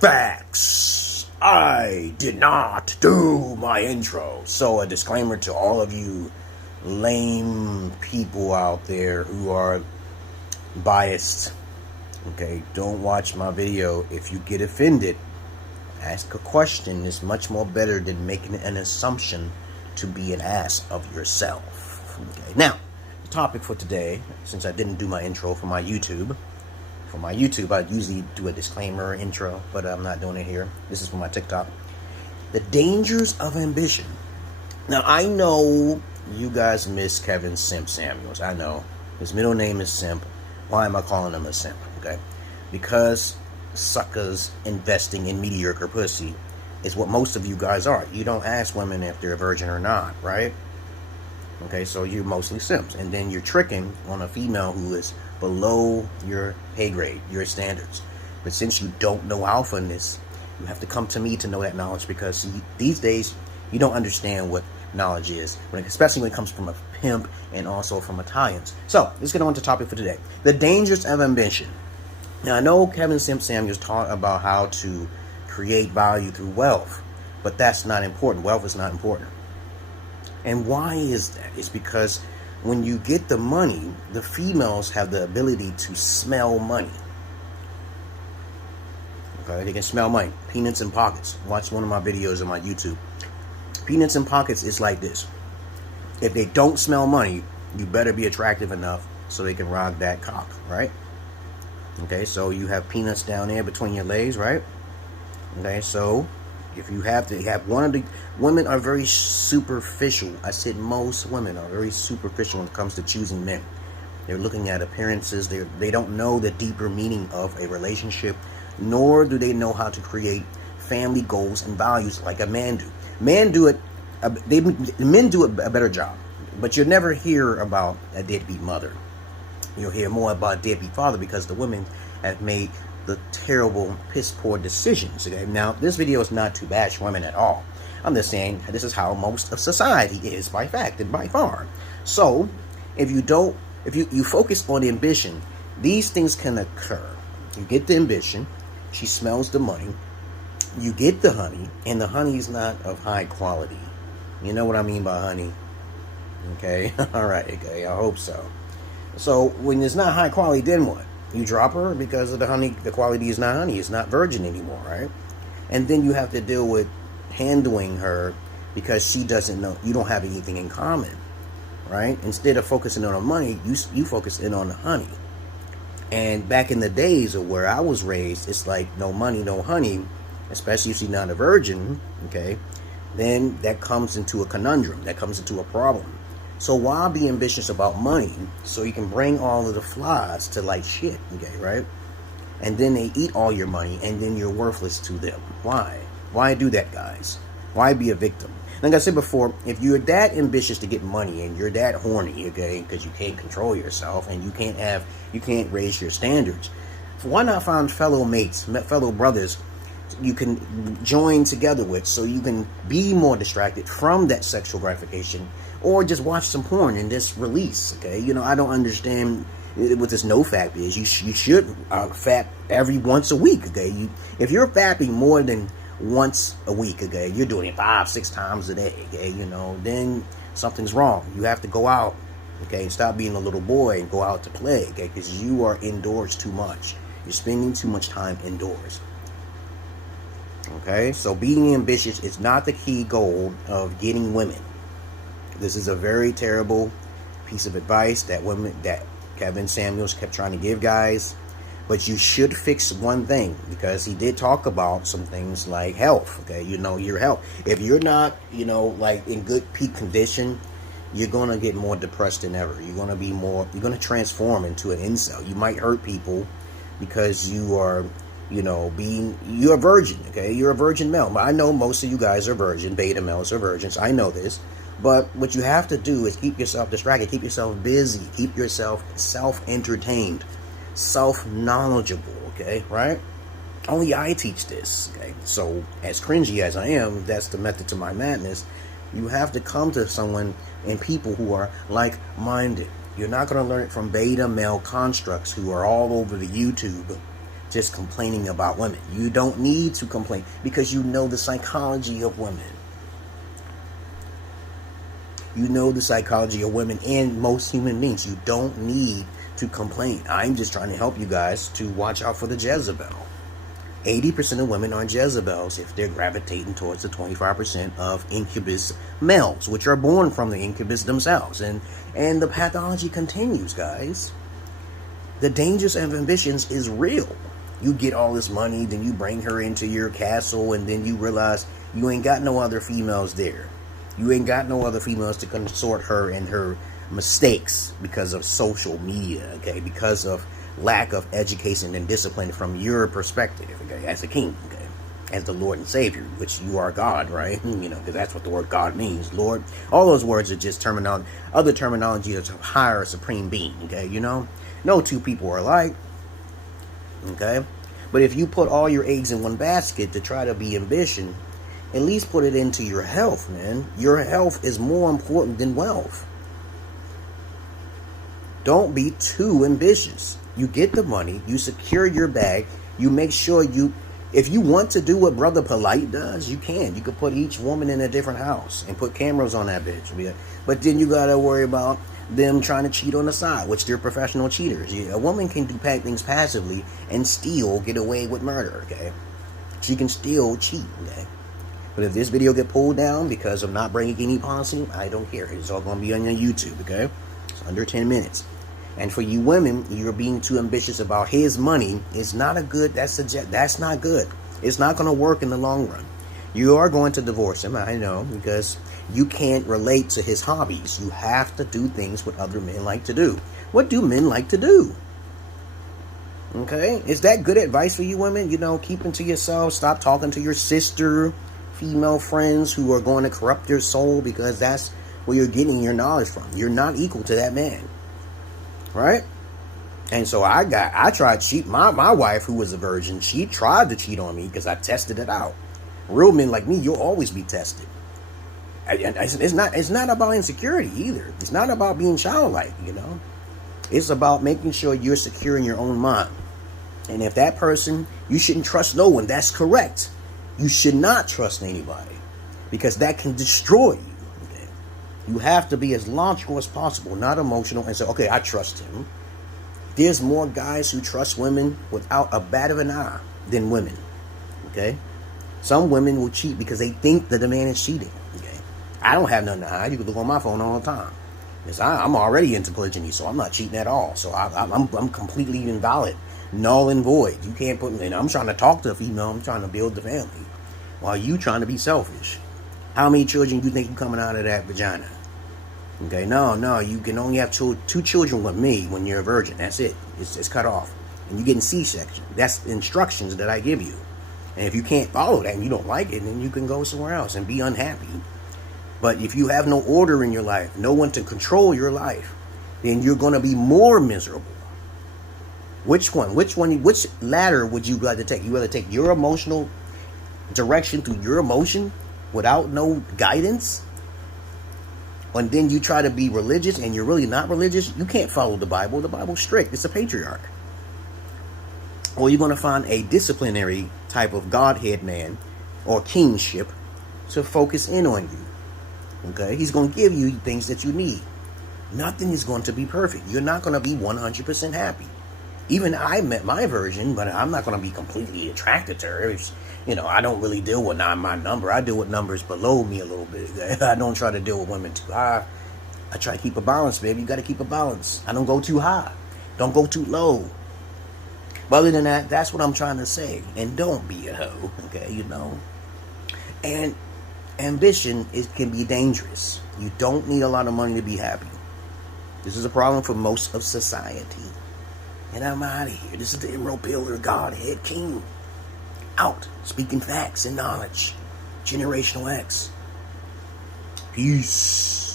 Facts. I did not do my intro. So a disclaimer to all of you lame people out there who are biased. Okay, don't watch my video. If you get offended, ask a question. It's much more better than making an assumption to be an ass of yourself. Okay, now, the topic for today, since I didn't do my intro for my YouTube, I usually do a disclaimer intro, but I'm not doing it here. This is for my TikTok. The dangers of ambition. Now, I know you guys miss Kevin Simp Samuels. I know. His middle name is Simp. Why am I calling him a simp? Okay? Because suckers investing in mediocre pussy is what most of you guys are. You don't ask women if they're a virgin or not, right? Okay, so you're mostly simps. And then you're tricking on a female who is below your pay grade, your standards. But since you don't know alphaness, you have to come to me to know that knowledge, because these days you don't understand what knowledge is, especially when it comes from a pimp and also from Italians. So let's get on to the topic for today: the dangers of ambition. Now, I know Kevin Simp Samuels taught about how to create value through wealth, but that's not important. Wealth is not important. And why is that? It's because when you get the money, the females have the ability to smell money. Okay, they can smell money. Peanuts in pockets. Watch one of my videos on my YouTube. Peanuts in pockets is like this. If they don't smell money, you better be attractive enough so they can rock that cock, right? Okay, so you have peanuts down there between your legs, right? Okay, so if you have to have one of the women are very superficial. I said most women are very superficial when it comes to choosing men. They're looking at appearances. They don't know the deeper meaning of a relationship, nor do they know how to create family goals and values like a man do. Men do it a better job, but you'll never hear about a deadbeat mother. You'll hear more about a deadbeat father, because the women have made the terrible, piss poor decisions. Okay, now this video is not to bash women at all. I'm just saying this is how most of society is, by fact and by far. So if you focus on ambition, these things can occur. You get the ambition, she smells the money, you get the honey, and the honey is not of high quality. You know what I mean by honey? Okay, all right, okay, I hope so. So when it's not high quality, then what? You drop her because of the honey. The quality is not honey. It's not virgin anymore, right? And then you have to deal with handling her because she doesn't know. You don't have anything in common, right? Instead of focusing on the money, you focus in on the honey. And back in the days of where I was raised, it's like no money, no honey, especially if she's not a virgin, okay? Then that comes into a conundrum. That comes into a problem. So why be ambitious about money so you can bring all of the flies to like shit, okay, right? And then they eat all your money and then you're worthless to them. Why? Why do that, guys? Why be a victim? Like I said before, if you're that ambitious to get money and you're that horny, okay, because you can't control yourself and you can't raise your standards, why not find fellow mates, fellow brothers you can join together with, so you can be more distracted from that sexual gratification, or just watch some porn and just release, okay? You know, I don't understand what this no-fap is. You should fap every once a week, okay? If you're fapping more than once a week, okay, you're doing it 5-6 times a day, okay, you know, then something's wrong. You have to go out, okay, and stop being a little boy and go out to play, okay, because you are indoors too much. You're spending too much time indoors. Okay, so being ambitious is not the key goal of getting women. This is a very terrible piece of advice that Kevin Samuels kept trying to give guys. But you should fix one thing, because he did talk about some things like health. Okay, you know, your health. If you're not, you know, like in good peak condition, you're gonna get more depressed than ever. You're gonna transform into an incel. You might hurt people because you are, you know, you're a virgin, okay? You're a virgin male. I know most of you guys are virgin, beta males are virgins. I know this. But what you have to do is keep yourself distracted, keep yourself busy, keep yourself self-entertained, self-knowledgeable, okay? Right? Only I teach this, okay? So, as cringy as I am, that's the method to my madness. You have to come to someone and people who are like-minded. You're not going to learn it from beta male constructs who are all over the YouTube just complaining about women. You don't need to complain because you know the psychology of women. You know the psychology of women and most human beings. You don't need to complain. I'm just trying to help you guys to watch out for the Jezebel. 80% of women are Jezebels if they're gravitating towards the 25% of incubus males, which are born from the incubus themselves. And the pathology continues, guys. The dangers of ambitions is real. You get all this money, then you bring her into your castle, and then you realize you ain't got no other females there. You ain't got no other females to consort her and her mistakes because of social media, okay? Because of lack of education and discipline from your perspective, okay? As a king, okay? As the Lord and Savior, which you are God, right? You know, because that's what the word God means, Lord. All those words are just other terminology of higher supreme being, okay? You know? No two people are alike, okay? But if you put all your eggs in one basket to try to be ambition, at least put it into your health, man. Your health is more important than wealth. Don't be too ambitious. You get the money, you secure your bag, you make sure if you want to do what Brother Polite does, you can. You could put each woman in a different house and put cameras on that bitch. But then you gotta worry about them trying to cheat on the side, which they're professional cheaters. A woman can do things passively and still get away with murder, okay? She can still cheat, okay? But if this video get pulled down because of not bringing any policy, I don't care. It's all going to be on your YouTube, okay? It's under 10 minutes. And for you women, you're being too ambitious about his money. It's not a good, that's not good. It's not going to work in the long run. You are going to divorce him, I know, because you can't relate to his hobbies. You have to do things what other men like to do. What do men like to do? Okay? Is that good advice for you women? You know, keeping to yourself, stop talking to your sister, female friends who are going to corrupt your soul because that's where you're getting your knowledge from. You're not equal to that man. Right? And so I tried to cheat. My wife, who was a virgin, she tried to cheat on me because I tested it out. Real men like me, you'll always be tested. It's not about insecurity either. It's not about being childlike, you know. It's about making sure you're secure in your own mind. And if that person, you shouldn't trust no one. That's correct. You should not trust anybody because that can destroy you. Okay? You have to be as logical as possible, not emotional, and say, okay, I trust him. There's more guys who trust women without a bat of an eye than women. Okay? Some women will cheat because they think that the man is cheating. Okay? I don't have nothing to hide. You can look on my phone all the time. Because I'm already into polygyny, so I'm not cheating at all. So I'm completely invalid. Null and void. You can't put me in. I'm trying to talk to a female. I'm trying to build the family. While you trying to be selfish. How many children do you think are coming out of that vagina? Okay, no. You can only have two children with me when you're a virgin. That's it. It's cut off. And you're getting C-section. That's instructions that I give you. And if you can't follow that and you don't like it, then you can go somewhere else and be unhappy. But if you have no order in your life, no one to control your life, then you're going to be more miserable. Which ladder would you rather take? You rather take your emotional direction through your emotion without no guidance? And then you try to be religious and you're really not religious? You can't follow the Bible. The Bible's strict. It's a patriarch. Or you're going to find a disciplinary type of Godhead man or kingship to focus in on you. Okay? He's going to give you things that you need. Nothing is going to be perfect. You're not going to be 100% happy. Even I met my version, but I'm not going to be completely attracted to her. You know, I don't really deal with my number. I deal with numbers below me a little bit. I don't try to deal with women too high. I try to keep a balance, baby. You got to keep a balance. I don't go too high. Don't go too low. But other than that, that's what I'm trying to say. And don't be a hoe, okay, you know. And ambition can be dangerous. You don't need a lot of money to be happy. This is a problem for most of society. And I'm out of here. This is the Emerald Pillar Godhead King. Out. Speaking facts and knowledge. Generational X. Peace.